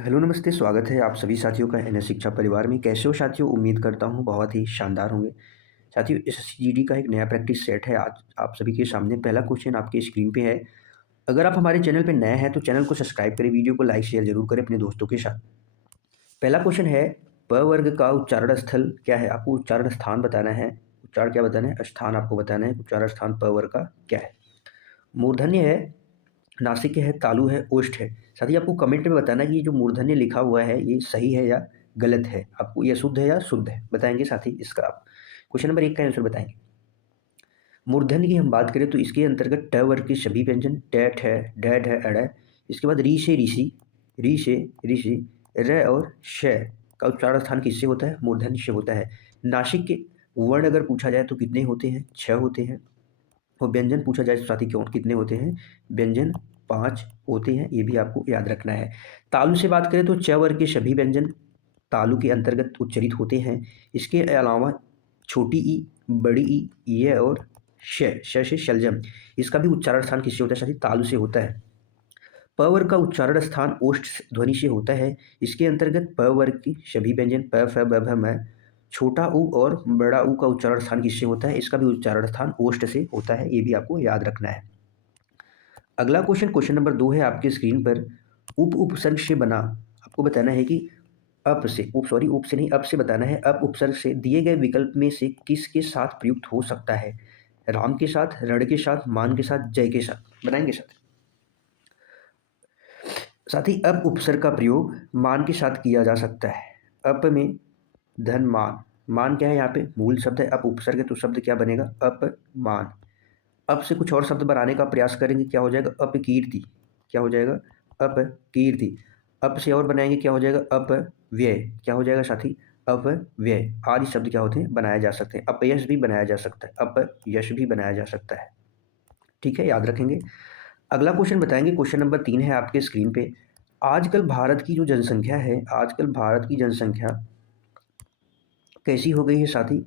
Hello नमस्ते, स्वागत है आप सभी साथियों का एनएस शिक्षा परिवार में। कैसे हो साथियों? उम्मीद करता हूँ बहुत ही शानदार होंगे। साथियों, इस जीडी का एक नया प्रैक्टिस सेट है आज आप सभी के सामने। पहला क्वेश्चन आपके स्क्रीन पे है। अगर आप हमारे चैनल पे नए हैं तो चैनल को सब्सक्राइब करें, वीडियो को लाइक शेयर जरूर करें अपने दोस्तों के साथ। पहला क्वेश्चन है, प वर्ग का उच्चारण स्थल क्या है? आपको उच्चारण स्थान बताना है। उच्चारण क्या बताना है? स्थान आपको बताना है। उच्चारण स्थान प वर्ग का क्या है? मूर्धन्य है, नासिक है, तालु है, ओष्ठ है। साथ ही आपको कमेंट में बताना कि ये जो मूर्धन्य लिखा हुआ है ये सही है या गलत है। आपको ये शुद्ध है या शुद्ध है बताएंगे साथी। इसका आप क्वेश्चन नंबर 1 का आंसर बताएंगे। मूर्धन्य की हम बात करें तो इसके अंतर्गत ट वर्ग के सभी व्यंजन टैट है, डैड है, अड़ है। इसके बाद री से ऋषि, री से ऋषि, र और श का उच्चारण स्थान किससे होता है? मूर्धन्य से होता है। नासिक के वर्ण अगर पूछा जाए तो कितने होते हैं? 6 होते हैं। और व्यंजन पूछा जाए तो साथी क्यों कितने होते हैं? व्यंजन 5 होते हैं, ये भी आपको याद रखना है। तालु से बात करें तो च वर्ग के सभी व्यंजन तालु के अंतर्गत उच्चरित होते हैं। इसके अलावा छोटी ई, बड़ी ई, य और श से शलजम, इसका भी उच्चारण स्थान किससे होता है साथी? तालु से होता है। प वर्ग का उच्चारण स्थान ओष्ठ ध्वनि से होता है। इसके अंतर्गत प वर्ग की सभी व्यंजन प, फ, ब, भ, म, छोटा ऊ और बड़ा ऊ का उच्चारण स्थान किससे होता है? इसका भी उच्चारण स्थान ओष्ठ से होता है, ये भी आपको याद रखना है। अगला क्वेश्चन नंबर 2 है आपके स्क्रीन पर। उपसर्ग से बना, आपको बताना है कि अप से उप से नहीं, अप से बताना है। अप उपसर्ग से दिए गए विकल्प में से किसके साथ प्रयुक्त हो सकता है? राम के साथ, रण के साथ, मान के साथ, जय के साथ बनाएंगे साथ ही अप उपसर्ग का प्रयोग मान के साथ किया जा सकता है। अप में धन मान, मान क्या है? यहाँ पे मूल शब्द है। अप उपसर्ग है तो शब्द क्या बनेगा? अपमान। अब से कुछ और शब्द बनाने का प्रयास करेंगे, क्या हो जाएगा? अपकीर्ति। क्या हो जाएगा? अपकीर्ति। अब से और बनाएंगे, क्या हो जाएगा? अपव्यय। क्या हो जाएगा साथी? अपव्यय। आदि शब्द क्या होते हैं? बनाए जा सकते हैं। अपयश भी बनाया जा सकता है, अपयश भी बनाया जा सकता है। ठीक है, याद रखेंगे। अगला क्वेश्चन बताएंगे, क्वेश्चन नंबर 3 है आपके स्क्रीन पे। आजकल भारत की जो जनसंख्या है, आजकल भारत की जनसंख्या कैसी हो गई है साथी?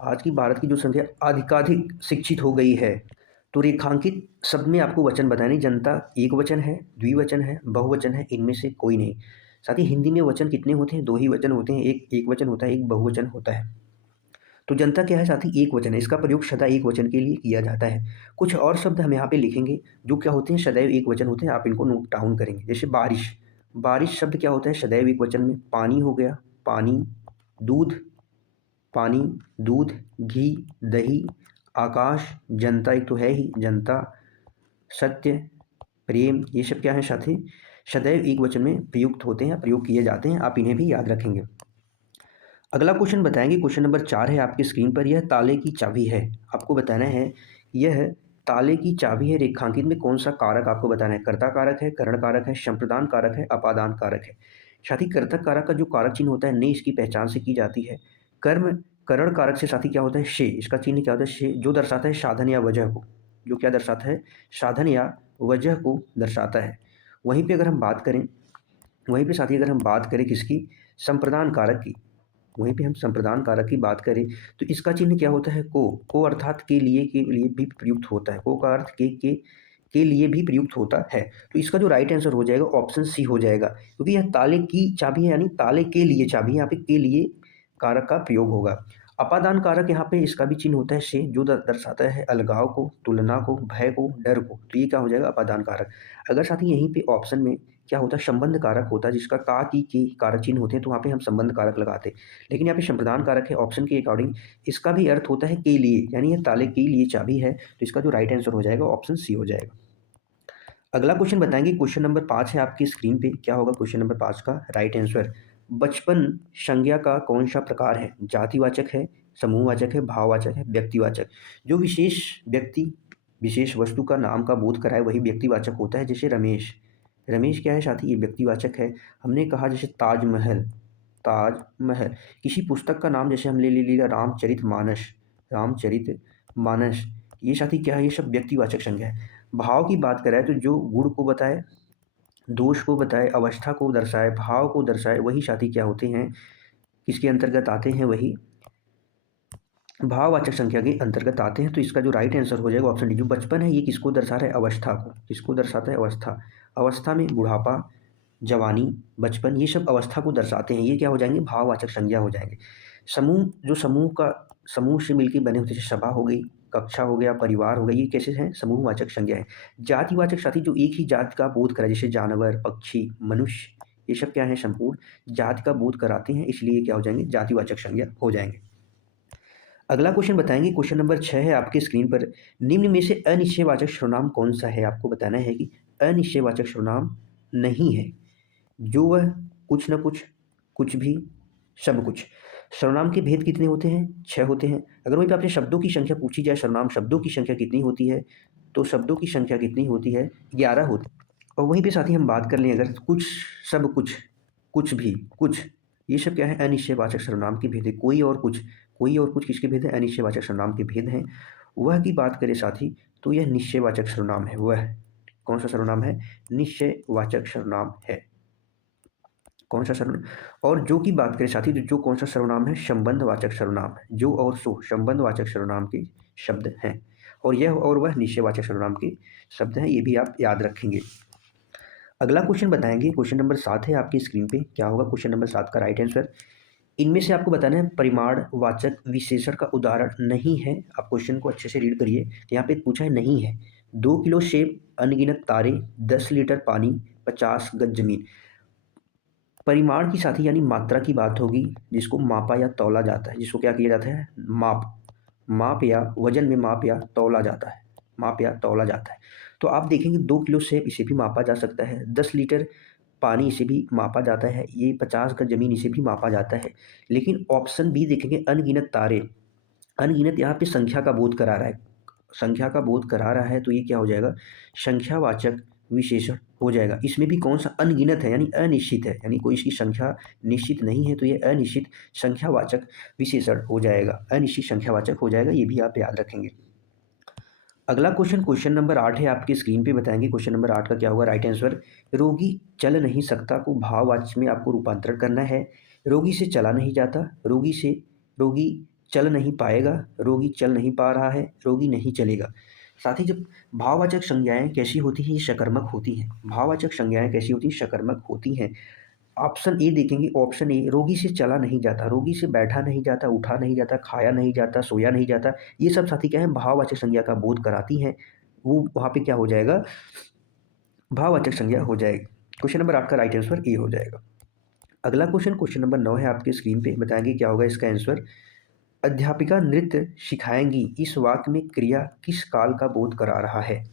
आज की भारत की जो संख्या अधिकाधिक शिक्षित हो गई है। तो रेखांकित शब्द में आपको वचन बताने, जनता एक वचन है, द्विवचन है, बहुवचन है, इनमें से कोई नहीं। साथ ही हिंदी में वचन कितने होते हैं? 2 ही वचन होते हैं, एक वचन होता है, एक बहुवचन होता है। तो जनता क्या है साथी? एक वचन है। इसका प्रयोग सदा एक वचन के लिए किया जाता है। कुछ और शब्द हम यहाँ पे लिखेंगे जो क्या होते हैं? सदैव एक वचन होते हैं। आप इनको नोट डाउन करेंगे। जैसे बारिश, बारिश शब्द क्या होता है? सदैव एक वचन में। पानी हो गया, पानी। दूध, पानी, दूध। घी, दही। आकाश, जनता एक तो है ही, जनता। सत्य, प्रेम, ये सब क्या है साथी? सदैव एक वचन में प्रयुक्त होते हैं, प्रयोग किए जाते हैं। आप इन्हें भी याद रखेंगे। अगला क्वेश्चन बताएंगे, क्वेश्चन नंबर 4 है आपकी स्क्रीन पर। यह ताले की चाबी है। आपको बताना है यह ताले की चाबी है। रेखांकित में कौन सा कारक आपको बताना है? कर्ता कारक है, करण कारक है, संप्रदान कारक है, अपादान कारक है। साथ ही कर्तक कारक का जो कारक चिन्ह होता है ने, इसकी पहचान से की जाती है। कर्म करण कारक से साथी क्या होता है? शे, इसका चिन्ह क्या होता है? शे, जो दर्शाता है साधन या वजह को। जो क्या दर्शाता है? साधन या वजह को दर्शाता है। वहीं पे अगर हम बात करें, वहीं पे साथी अगर हम बात करें किसकी? संप्रदान कारक की। वहीं पे हम संप्रदान कारक की बात करें तो इसका चिन्ह क्या होता है? को अर्थात के लिए भी प्रयुक्त होता है। को का अर्थ के लिए भी प्रयुक्त होता है। तो इसका जो राइट आंसर हो जाएगा ऑप्शन सी हो जाएगा, क्योंकि यह ताले की चाबी है, यानी ताले के लिए चाबी है। यहाँ पे के लिए कारक का प्रयोग होगा। अपादान कारक यहाँ पे इसका भी चिन्ह होता है से, जो दर्शाता है अलगाव को, तुलना को, भय को, डर को। तो ये क्या हो जाएगा? अपादान कारक। अगर साथ ही यहीं पे ऑप्शन में क्या होता है? संबंध कारक होता है, जिसका का की के कारक चिन्ह होते हैं, तो वहाँ पे हम संबंध कारक लगाते हैं। लेकिन यहाँ पे संप्रदान कारक है ऑप्शन के अकॉर्डिंग। इसका भी अर्थ होता है के लिए, यानी यह ताले के लिए चाबी है। तो इसका जो राइट आंसर हो जाएगा ऑप्शन सी हो जाएगा। अगला क्वेश्चन बताएंगे, क्वेश्चन नंबर 5 है आपकी स्क्रीन पे। क्या होगा क्वेश्चन नंबर 5 का राइट आंसर? बचपन संज्ञा का कौन सा प्रकार है? जातिवाचक है, समूहवाचक है, भाववाचक है, व्यक्तिवाचक। जो विशेष व्यक्ति विशेष वस्तु का नाम का बोध कराए वही व्यक्तिवाचक होता है। जैसे रमेश, रमेश क्या है साथी? ये व्यक्तिवाचक है। हमने कहा जैसे ताजमहल, ताजमहल। किसी पुस्तक का नाम जैसे हम ले लिया रामचरितमानस, रामचरितमानस। ये साथी क्या है? ये सब व्यक्तिवाचक संज्ञा है। भाव की बात करें तो जो गुण को बताए, दोष को बताए, अवस्था को दर्शाए, भाव को दर्शाए, वही साथी क्या होते हैं? किसके अंतर्गत आते हैं? वही भाववाचक संख्या के अंतर्गत आते हैं। तो इसका जो राइट आंसर हो जाएगा ऑप्शन डी। जो बचपन है ये किसको दर्शा रहा है? अवस्था को। किसको दर्शाता है? अवस्था। अवस्था में बुढ़ापा, जवानी, बचपन, ये सब अवस्था को दर्शाते हैं। ये क्या हो जाएँगे? भाववाचक संज्ञा हो जाएँगे। समूह जो समूह से मिलके बने होते हैं, जैसे सभा हो गई, कक्षा हो गया, परिवार हो गया, ये कैसे हैं? समूहवाचक संज्ञा है। जातिवाचक साथी जो एक ही जात का बोध कराए, जैसे जानवर, पक्षी, मनुष्य, ये सब क्या है? संपूर्ण जाति का बोध कराते हैं, इसलिए ये क्या हो जाएँगे? जातिवाचक संज्ञा हो जाएँगे। अगला क्वेश्चन बताएँगे, क्वेश्चन नंबर 6 है आपके स्क्रीन पर। निम्न में से अनिश्चयवाचक सर्वनाम कौन-सा है? आपको बताना है कि अनिश्चयवाचक सर्वनाम नहीं है। जो वह, कुछ न कुछ, कुछ भी, सब कुछ। सर्वनाम के भेद कितने होते हैं? 6 होते हैं। अगर वहीं पे आपसे शब्दों की संख्या पूछी जाए, सर्वनाम शब्दों की संख्या कितनी होती है? तो शब्दों की संख्या कितनी होती है? 11 होती है। और वहीं पे साथ ही हम बात कर लें अगर कुछ, सब कुछ, कुछ भी, कुछ, ये सब क्या है? अनिश्चयवाचक सर्वनाम के भेद है। कोई और कुछ किसके भेद हैं? अनिश्चयवाचक सर्वनाम के भेद हैं। वह की बात करें साथी, तो यह निश्चयवाचक सर्वनाम है। वह कौन-सा सर्वनाम है? निश्चयवाचक सर्वनाम है। कौन-सा सर्वनाम? और जो की बात करें साथी, तो जो कौन-सा सर्वनाम है? संबंधवाचक सर्वनाम है। जो और सो संबंधवाचक सर्वनाम के शब्द हैं। और यह और वह निश्चयवाचक सर्वनाम के शब्द हैं, ये भी आप याद रखेंगे। अगला क्वेश्चन बताएँगे, क्वेश्चन नंबर 7 है आपकी स्क्रीन पे। क्या होगा क्वेश्चन नंबर 7 का राइट आंसर? इनमें से आपको बताना है परिमाणवाचक विशेषण का उदाहरण नहीं है। आप क्वेश्चन को अच्छे से रीड करिए। यहाँ पे पूछा है नहीं है। 2 किलो सेब, अनगिनत तारे, 10 लीटर पानी, 50 गज जमीन। परिमाण की साथी यानी मात्रा की बात होगी, जिसको मापा या तौला जाता है, जिसको क्या किया जाता है? माप या वजन में माप या तौला जाता है, माप या तौला जाता है। तो आप देखेंगे 2 किलो सेब, इसे भी मापा जा सकता है, 10 लीटर पानी, इसे भी मापा जाता है, ये 50 गज ज़मीन, इसे भी मापा जाता है। लेकिन ऑप्शन बी देखेंगे, अनगिनत तारे, अनगिनत यहाँ पे संख्या का बोध करा रहा है, संख्या का बोध करा रहा है, तो ये क्या हो जाएगा? संख्यावाचक विशेषण हो जाएगा। इसमें भी कौन-सा? अनगिनत है, यानी अनिश्चित है, यानी कोई इसकी संख्या निश्चित नहीं है, तो ये अनिश्चित संख्यावाचक विशेषण हो जाएगा, अनिश्चित संख्यावाचक हो जाएगा, ये भी आप याद रखेंगे। अगला क्वेश्चन, क्वेश्चन नंबर 8 है आपकी स्क्रीन पे। बताएँगे क्वेश्चन नंबर 8 का क्या होगा राइट आंसर? रोगी चल नहीं सकता को भाववाचक में आपको रूपांतरण करना है। रोगी से चला नहीं जाता, रोगी चल नहीं पाएगा, रोगी चल नहीं पा रहा है, रोगी नहीं चलेगा। साथ ही जब भाववाचक संज्ञाएँ कैसी होती हैं? ये सकर्मक होती हैं। भाववाचक संज्ञाएँ कैसी होती हैं? सकर्मक होती हैं। ऑप्शन ए देखेंगे, ऑप्शन ए, रोगी से चला नहीं जाता, रोगी से बैठा नहीं जाता, उठा नहीं जाता, खाया नहीं जाता, सोया नहीं जाता, ये सब साथी क्या है? भाववाचक संज्ञा का बोध कराती हैं। वो वहाँ पे क्या हो जाएगा? भाववाचक संज्ञा हो जाएगी। क्वेश्चन नंबर 8 का राइट आंसर ए हो जाएगा। अगला क्वेश्चन, क्वेश्चन नंबर 9 है आपके स्क्रीन पे। बताएँगे क्या होगा इसका आंसर? अध्यापिका नृत्य सिखाएँगी, इस वाक्य में क्रिया किस काल का बोध करा रहा है?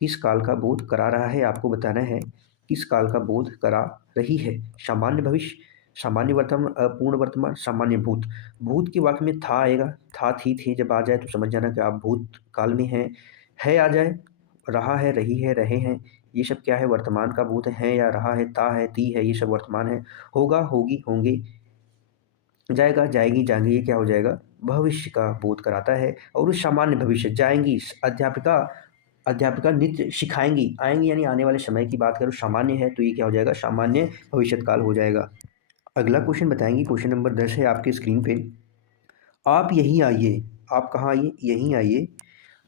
किस काल का बोध करा रहा है? आपको बताना है, किस काल का बोध करा रही है? सामान्य भविष्य, सामान्य वर्तमान, अपूर्ण वर्तमान, सामान्य भूत। भूत के वाक्य में था आएगा, था, थी, थे जब आ जाए तो समझ जाना कि आप भूत काल में हैं। है आ जाए, रहा है, रही है, रहे हैं, ये सब क्या है? वर्तमान का भूत है या रहा है, ता है, ती है, ये सब वर्तमान है। होगा, होगी, होंगे, जाएगा, जाएगी, जाएँगे, ये क्या हो जाएगा? भविष्य का बोध कराता है। और उस सामान्य भविष्य, जाएँगी, अध्यापिका अध्यापिका नृत्य सिखाएँगी, आएँगी यानी आने वाले समय की बात करूँ, सामान्य है, तो ये क्या हो जाएगा? सामान्य भविष्यत काल हो जाएगा। अगला क्वेश्चन बताएँगे, क्वेश्चन नंबर 10 है आपकी स्क्रीन पे। आप यहीं आइए, आप कहाँ आइए? यहीं आइए,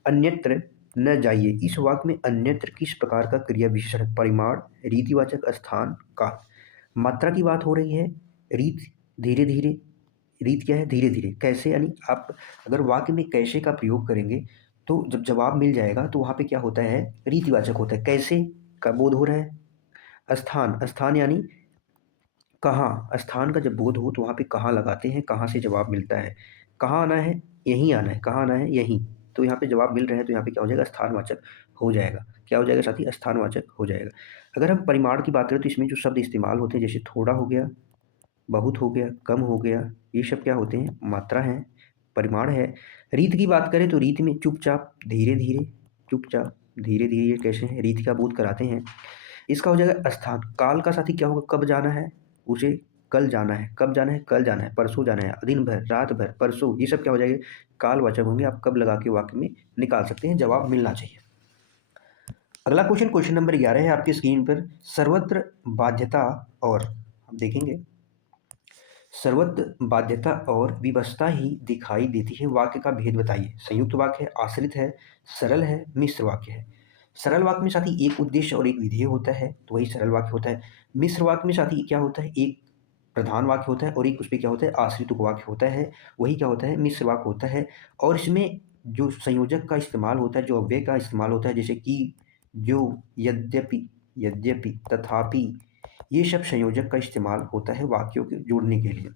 अन्यत्र न जाइए। इस वाक्य में अन्यत्र किस प्रकार का क्रिया विशेषण है? परिमाण, रीतिवाचक, स्थान, काल। मात्रा की बात हो रही है, रीत, धीरे-धीरे, रीत क्या है? धीरे-धीरे। कैसे? यानी आप अगर वाक्य में कैसे का प्रयोग करेंगे, तो जब जवाब मिल जाएगा तो वहाँ पे क्या होता है? रीतिवाचक होता है। कैसे का बोध हो रहा है? स्थान, स्थान यानी कहाँ? स्थान का जब बोध हो तो वहाँ पे कहाँ लगाते हैं, कहाँ से जवाब मिलता है। कहाँ आना है? यहीं आना है। कहाँ आना है? यहीं। तो यहाँ पे जवाब मिल रहा है, तो यहाँ पे क्या हो जाएगा? स्थानवाचक हो जाएगा। क्या हो जाएगा साथी? स्थानवाचक हो जाएगा। अगर हम परिमाण की बात करें तो इसमें जो शब्द इस्तेमाल होते हैं, जैसे थोड़ा हो गया, बहुत हो गया, कम हो गया, ये सब क्या होते हैं? मात्रा हैं, परिमाण है। रीत की बात करें तो रीत में चुपचाप, धीरे-धीरे, चुपचाप, धीरे-धीरे, ये कैसे हैं? रीत का बोध कराते हैं। इसका हो जाएगा स्थान। काल का साथी क्या होगा? कब जाना है? उसे कल जाना है। कब जाना है? कल जाना है, परसों जाना है, दिन भर, रात भर, परसों, ये सब क्या हो जाएंगे? कालवाचक होंगे। आप कब लगा के वाक्य में निकाल सकते हैं, जवाब मिलना चाहिए। अगला क्वेश्चन, क्वेश्चन नंबर 11 है आपकी स्क्रीन पर। सर्वत्र बाध्यता और, हम देखेंगे, सर्वत्र बाध्यता और विवशता ही दिखाई देती है, वाक्य का भेद बताइए। संयुक्त वाक्य है, आश्रित है, सरल है, मिश्र वाक्य है। सरल वाक्य में साथ ही एक उद्देश्य और एक विधेय होता है, तो वही सरल वाक्य होता है। मिश्र वाक्य में साथी क्या होता है, एक प्रधान वाक्य होता है और एक उस पे क्या होता है, आश्रित उपवाक्य होता है, वही क्या होता है, मिश्र वाक्य होता है। और इसमें जो संयोजक का इस्तेमाल होता है, जो अव्यय का इस्तेमाल होता है, जैसे कि, जो, यद्यपि, यद्यपि, तथापि, ये सब संयोजक का इस्तेमाल होता है वाक्यों के जोड़ने के लिए।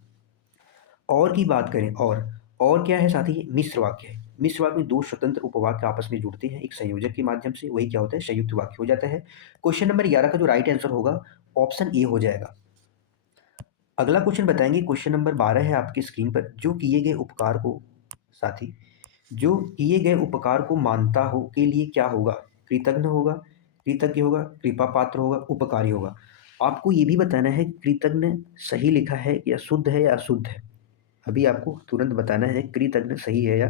और की बात करें, और क्या है साथी, मिश्र वाक्य है। मिश्र वाक्य में दो स्वतंत्र उपवाक्य आपस में जुड़ते हैं एक संयोजक के माध्यम से, वही क्या होता है, संयुक्त वाक्य हो जाता है। क्वेश्चन नंबर 11 का जो राइट आंसर होगा ऑप्शन ए हो जाएगा। अगला क्वेश्चन बताएंगे, क्वेश्चन नंबर 12 है आपकी स्क्रीन पर, जो किए गए उपकार को, साथी, जो किए गए उपकार को मानता हो के लिए क्या होगा, कृतज्ञ होगा, कृतज्ञ होगा, कृपा पात्र होगा, उपकारी होगा। आपको ये भी बताना है कृतज्ञ सही लिखा है या शुद्ध है या अशुद्ध है। अभी आपको तुरंत बताना है कृतज्ञ सही है या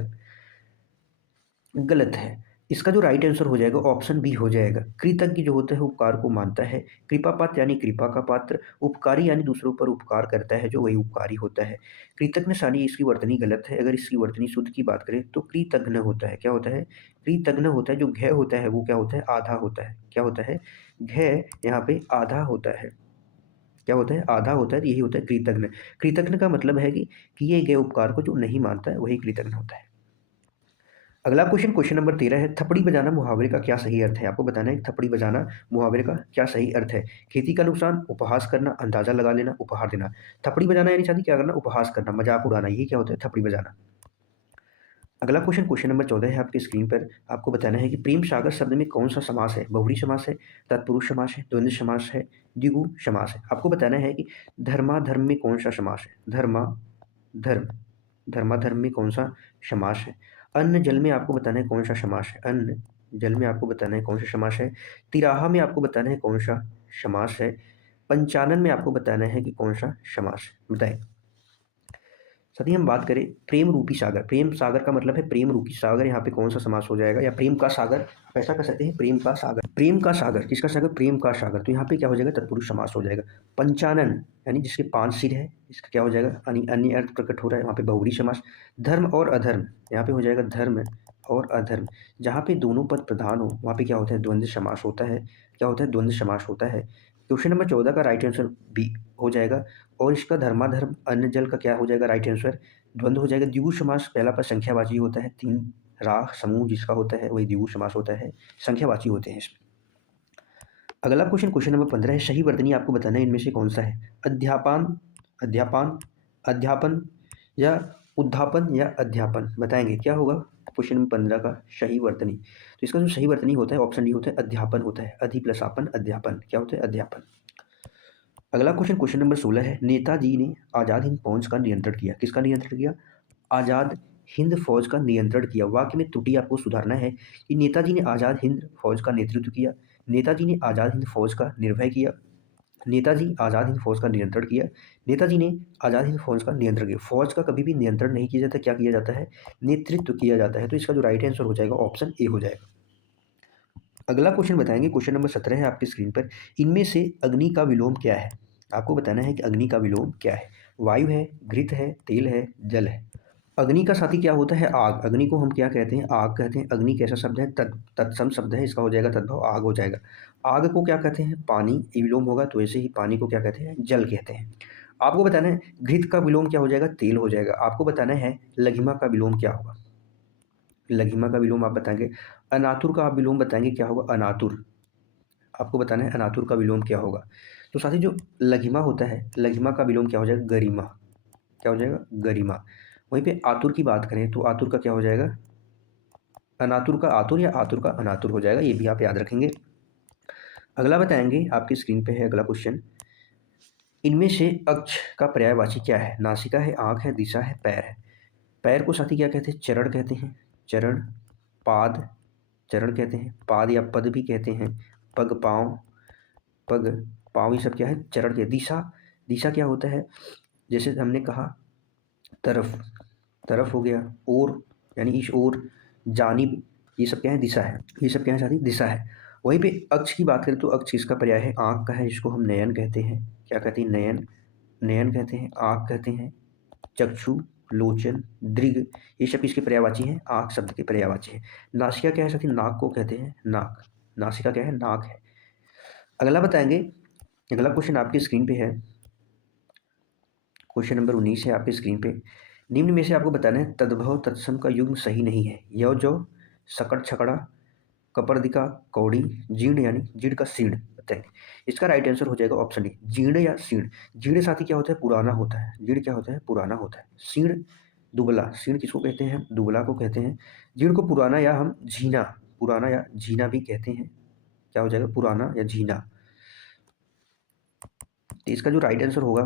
गलत है। इसका जो राइट आंसर हो जाएगा ऑप्शन बी हो जाएगा। कृतज्ञ जो होता है उपकार को मानता है, कृपा पात्र यानी कृपा का पात्र, उपकारी यानी दूसरों पर उपकार करता है जो वही उपकारी होता है। कृतज्ञ सानी इसकी वर्तनी गलत है, अगर इसकी वर्तनी शुद्ध की बात करें तो कृतज्ञ होता है, क्या होता है, कृतज्ञ होता है। जो घ होता है वो क्या होता है, आधा होता है, क्या होता है, घ यहाँ पे आधा होता है, क्या होता है, आधा होता है, यही होता है कृतज्ञ। कृतज्ञ का मतलब है कि किए गए उपकार को जो नहीं मानता है वही कृतज्ञ होता है। अगला क्वेश्चन, क्वेश्चन नंबर 13 है, थपड़ी बजाना मुहावरे का क्या सही अर्थ है। आपको बताना है कि थपड़ी बजाना मुहावरे का क्या सही अर्थ है। खेती का नुकसान, उपहास करना, अंदाजा लगा लेना, उपहार देना। थपड़ी बजाना यानी साथी क्या करना, उपहास करना, मजाक उड़ाना, ये क्या होता है, थपड़ी बजाना। अगला क्वेश्चन, क्वेश्चन नंबर 14 है आपकी स्क्रीन पर। आपको बताना है कि प्रेम सागर शब्द में कौन सा समास है, बहुव्रीहि समास है, तत्पुरुष समास है, द्वंद्व समास है, द्विगु समास है। आपको बताना है कि धर्माधर्म में कौन सा समास है, धर्म, धर्माधर्म में कौन सा समास है। अन्न जल में आपको बताना है कौन सा समास है, अन्न जल में आपको बताना है कौन सा समास है। तिराहा में आपको बताना है कौन सा समास है। पंचानन में आपको बताना है कि कौन सा समास है, बताएं। साथ ही हम बात करें प्रेम रूपी सागर, प्रेम सागर का मतलब है प्रेम रूपी सागर, यहाँ पे कौन सा समास हो जाएगा, या प्रेम का सागर, आप ऐसा कर सकते हैं, प्रेम का सागर, प्रेम का सागर, किसका सागर, प्रेम का सागर, तो यहाँ पे क्या हो जाएगा, तत्पुरुष समास हो जाएगा। पंचानन यानी जिसके 5 सिर है, इसका क्या हो जाएगा, अन्य अर्थ प्रकट हो रहा है, वहाँ पे बहुव्रीहि समास। धर्म और अधर्म, यहाँ पे हो जाएगा धर्म और अधर्म, जहाँ पे दोनों पद प्रधान हो वहाँ पे क्या होता है, द्वंद्व समास होता है, क्या होता है, द्वंद्व समास होता है। क्वेश्चन नंबर 14 का राइट आंसर बी हो जाएगा। और इसका धर्माधर्म अन्न जल का क्या हो जाएगा राइट आंसर, द्वंद्व हो जाएगा। द्विगु समास पहला पद संख्यावाची होता है, 3 राह समूह जिसका होता है वही द्विगु समास होता है, संख्यावाची होते हैं इसमें। अगला क्वेश्चन, क्वेश्चन नंबर 15 है, सही वर्तनी आपको बताना है इनमें से कौन सा है, अध्यापान, अध्यापान, अध्यापन, या उद्धापन, या अध्यापन, बताएंगे क्या होगा क्वेश्चन नंबर 15 का सही वर्तनी। तो इसका जो सही वर्तनी होता है ऑप्शन डी होता है अध्यापन होता है, अधि प्लस आपन, अध्यापन, क्या होता है, अध्यापन। अगला क्वेश्चन, क्वेश्चन नंबर 16 है, नेताजी ने आजाद हिंद फौज का नियंत्रण किया, किसका नियंत्रण किया, आजाद हिंद फौज का नियंत्रण किया। वाक्य में त्रुटि आपको सुधारना है कि नेताजी ने आजाद हिंद फौज का नेतृत्व किया, नेताजी ने आजाद हिंद फौज का निर्भय किया, नेताजी आजाद हिंद फौज का नियंत्रण किया, नेताजी ने आजाद हिंद फौज का नियंत्रण किया। फौज का कभी भी नियंत्रण नहीं किया जाता, क्या किया जाता है, नेतृत्व किया जाता है। तो इसका जो राइट आंसर हो जाएगा ऑप्शन ए हो जाएगा। अगला क्वेश्चन बताएंगे, क्वेश्चन नंबर 17 है आपकी स्क्रीन पर, इनमें से अग्नि का विलोम क्या है। आपको बताना है कि अग्नि का विलोम क्या है, वायु है, घृत है, तेल है, जल है। अग्नि का साथी क्या होता है, आग, अग्नि को हम क्या कहते हैं, आग कहते हैं। अग्नि कैसा शब्द है, तत्सम शब्द है, इसका हो जाएगा तद्भव, आग हो जाएगा। आग को क्या कहते हैं, पानी, ये विलोम होगा, तो ऐसे ही पानी को क्या कहते हैं, जल कहते हैं। आपको बताना है घृत का विलोम क्या हो जाएगा, तेल हो जाएगा। आपको बताना है लघिमा का विलोम क्या होगा, लघिमा का विलोम आप बताएंगे। अनातुर का आप विलोम बताएंगे क्या होगा, अनातुर, आपको बताना है अनातुर का विलोम क्या होगा। तो साथी जो लघिमा होता है, लघिमा का विलोम क्या हो जाएगा, गरिमा, क्या हो जाएगा, गरिमा। वहीं पे आतुर की बात करें तो आतुर का क्या हो जाएगा, अनातुर का आतुर, या आतुर का अनातुर हो जाएगा, ये भी आप याद रखेंगे। अगला बताएंगे, आपकी स्क्रीन पे है अगला क्वेश्चन, इनमें से अक्ष का पर्यायवाची क्या है, नासिका है, आँख है, दिशा है, पैर है। पैर को साथी क्या कहते हैं, चरण कहते हैं, चरण, पाद, चरण कहते हैं, पाद या पद भी कहते हैं, पग, पाँव, पग, पाँव, ये सब क्या है, चरण के। दिशा, दिशा क्या होता है, जैसे हमने कहा तरफ, तरफ हो गया, ओर यानी इस ओर, जानिब, ये सब क्या है, दिशा है, ये सब क्या है साथी, दिशा है। वहीं पे अक्ष की बात करें तो अक्ष किसका पर्याय है, आँख का है, जिसको हम नयन कहते हैं, क्या कहते हैं, नयन, नयन कहते हैं, आँख कहते हैं, चक्षु, लोचन, दृग, ये सब किसके पर्यायवाची हैं, आँख शब्द के पर्यायवाची हैं। नासिका क्या है साथी, नाक को कहते हैं, नाक, नासिका क्या है, नाक है। अगला बताएंगे, अगला क्वेश्चन आपकी स्क्रीन पे है, क्वेश्चन नंबर 19 है आपकी स्क्रीन पे। निम्न में से आपको बताना है तद्भव तत्सम का युग्म सही नहीं है। यौ जो, सकट छकड़ा, कपर्दिका कौड़ी, जीर्ण यानी जीर्ण का सीण बताएंगे। इसका राइट आंसर हो जाएगा ऑप्शन ए, जीर्ण या सीण। जीर्ण साथी क्या होता है? पुराना होता है। जीर्ण क्या होता है? पुराना होता है। सीण दुबला, सीण किसको कहते हैं? दुबला को कहते हैं। जीर्ण को पुराना या हम झीना, पुराना या झीना भी कहते हैं। क्या हो जाएगा? पुराना या झीना। तो इसका जो राइट आंसर होगा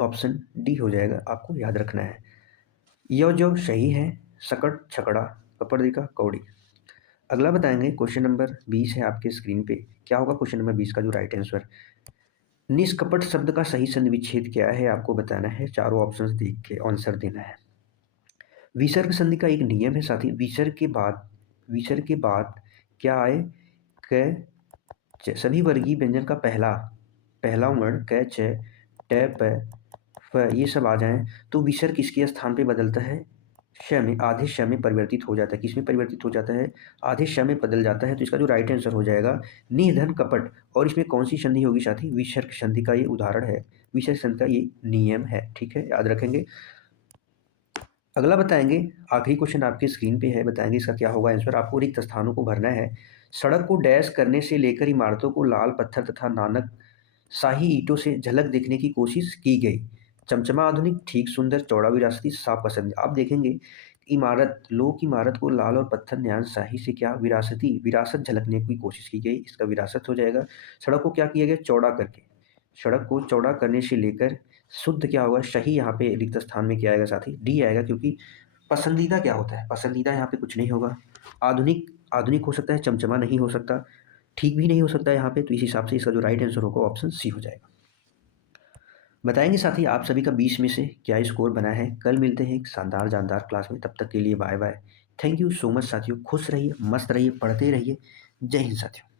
ऑप्शन डी हो जाएगा, आपको याद रखना है। यह जो सही है, सकट छकड़ा, कपर्दिका कौड़ी। अगला बताएंगे क्वेश्चन नंबर 20 है आपके स्क्रीन पे। क्या होगा क्वेश्चन नंबर 20 का जो राइट आंसर? निष्कपट शब्द का सही संधि विच्छेद क्या है आपको बताना है। चारों ऑप्शंस देख के आंसर देना है। विसर्ग संधि का एक नियम है साथी, विसर्ग के बाद क्या आए? क सभी वर्गीय व्यंजन का पहला पहला वर्ण क च ट प फ ये सब आ जाएं तो विसर्ग किसके स्थान पे बदलता है? श में, आधे श में परिवर्तित हो जाता है। किसमें परिवर्तित हो जाता है? आधे श में बदल जाता है। तो इसका जो राइट आंसर हो जाएगा निधन कपट। और इसमें कौन सी संधि होगी साथी? विसर्ग संधि का ये उदाहरण है, विसर्ग संधि का ये नियम है। ठीक है, याद रखेंगे। अगला बताएंगे, आखिरी क्वेश्चन आपकी स्क्रीन पे है, बताएंगे इसका क्या होगा आंसर। आपको रिक्त स्थानों को भरना है। सड़क को डैश करने से लेकर इमारतों को लाल पत्थर तथा नानक शाही ईंटों से झलक देखने की कोशिश की गई। चमचमा आधुनिक, ठीक सुंदर, चौड़ा विरासती, साफ पसंद। आप देखेंगे इमारत, लोग की इमारत को लाल और पत्थर न्यान शाही से क्या विरासती विरासत झलकने की कोशिश की गई। इसका विरासत हो जाएगा। सड़क को क्या किया गया? चौड़ा करके, सड़क को चौड़ा करने से लेकर शुद्ध क्या होगा? सही यहाँ पे रिक्त स्थान में क्या आएगा साथी? डी आएगा, क्योंकि पसंदीदा क्या होता है? पसंदीदा यहाँ पे कुछ नहीं होगा। आधुनिक, आधुनिक हो सकता है, चमचमा नहीं हो सकता, ठीक भी नहीं हो सकता यहाँ पे। तो इस हिसाब से इसका जो राइट आंसर होगा ऑप्शन सी हो जाएगा। बताएंगे साथी आप सभी का 20 में से क्या स्कोर बना है। कल मिलते हैं एक शानदार जानदार क्लास में, तब तक के लिए bye bye. Thank you so much साथियों। खुश रहिए, मस्त रहिए, पढ़ते रहिए। जय हिंद साथियों।